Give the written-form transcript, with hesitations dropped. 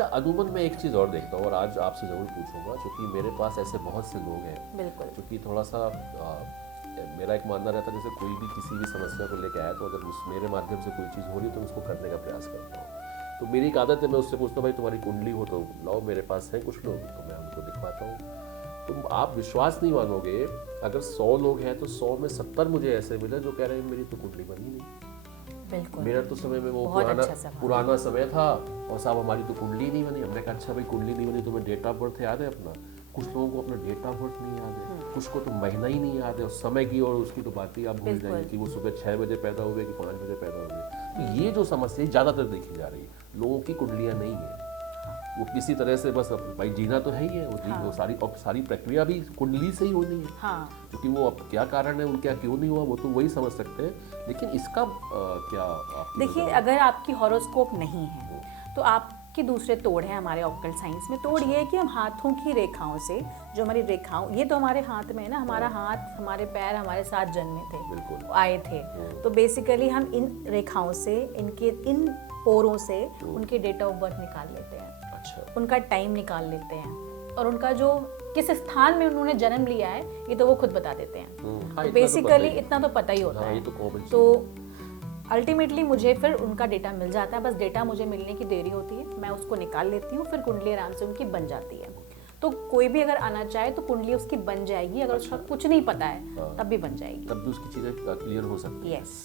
अच्छा, अमूमन मैं एक चीज़ और देखता हूँ और आज आपसे ज़रूर पूछूंगा, क्योंकि मेरे पास ऐसे बहुत से लोग हैं बिल्कुल। क्योंकि थोड़ा सा मेरा एक मानना रहता है, जैसे कोई भी किसी भी समस्या को लेकर आया तो अगर उस मेरे माध्यम से कोई चीज़ हो रही है तो मैं उसको करने का प्रयास करता हूँ। तो मेरी एक आदत है, मैं उससे पूछता हूँ भाई तुम्हारी कुंडली हो तो लाओ, मेरे पास है कुछ लोग तो मैं उनको दिखवाता हूँ। तुम आप विश्वास नहीं मानोगे, अगर 100 लोग हैं तो 100 में 70 मुझे ऐसे मिले जो कह रहे हैं मेरी तो कुंडली बनी नहीं। बिल्कुल। मेरा तो समय में वो बहुत अच्छा सवाल। पुराना समय था और साहब हमारी तो कुंडली नहीं बनी। हमने कहा अच्छा भाई कुंडली नहीं बनी, तुम्हें डेट ऑफ बर्थ याद है अपना? कुछ लोगों को अपना डेट ऑफ बर्थ नहीं याद है, कुछ को तो महीना ही नहीं याद है, और समय की और उसकी तो बात ही आप भूल जाएंगे कि वो सुबह 6 बजे पैदा हुए कि 5 बजे पैदा हुए। तो ये जो समस्या ज़्यादातर देखी जा रही है, लोगों की कुंडलियाँ नहीं है, वो किसी तरह से बस भाई जीना तो है ही है, वो सारी प्रक्रिया भी कुंडली से ही होनी है। हाँ। क्योंकि वो अब क्या कारण है उनका, क्यों नहीं हुआ, वो तो वही समझ सकते हैं। लेकिन इसका क्या आपकी देखिए, नज़र में? अगर आपकी हॉरोस्कोप नहीं है तो आपके दूसरे तोड़ हैं हमारे ऑक्कल्ट साइंस में। तोड़ ये है कि हम हाथों की रेखाओं से, जो हमारी रेखाओं, ये तो हमारे हाथ में है ना, हमारा हाथ, हमारे पैर हमारे साथ जन्मे थे, बिल्कुल आए थे। तो बेसिकली हम इन रेखाओं से, इनके इन पोरों से उनके डेट ऑफ बर्थ निकाल लेते हैं, अच्छा, उनका टाइम निकाल लेते हैं, और उनका जो किस स्थान में उन्होंने जन्म लिया है ये तो वो खुद बता देते हैं। हाँ, तो इतना तो बेसिकली पता ही है। इतना तो पता ही होता हाँ, है। ये तो कॉमन चीज़ तो अल्टीमेटली मुझे फिर उनका डेटा मिल जाता है, बस डेटा मुझे मिलने की देरी होती है, मैं उसको निकाल लेती हूँ, फिर कुंडली आराम से उनकी बन जाती है। तो कोई भी अगर आना चाहे तो कुंडली उसकी बन जाएगी, अगर उसका कुछ नहीं पता है तब भी बन जाएगी। तब भी उसकी चीज़ें क्लियर हो सकती है। यस।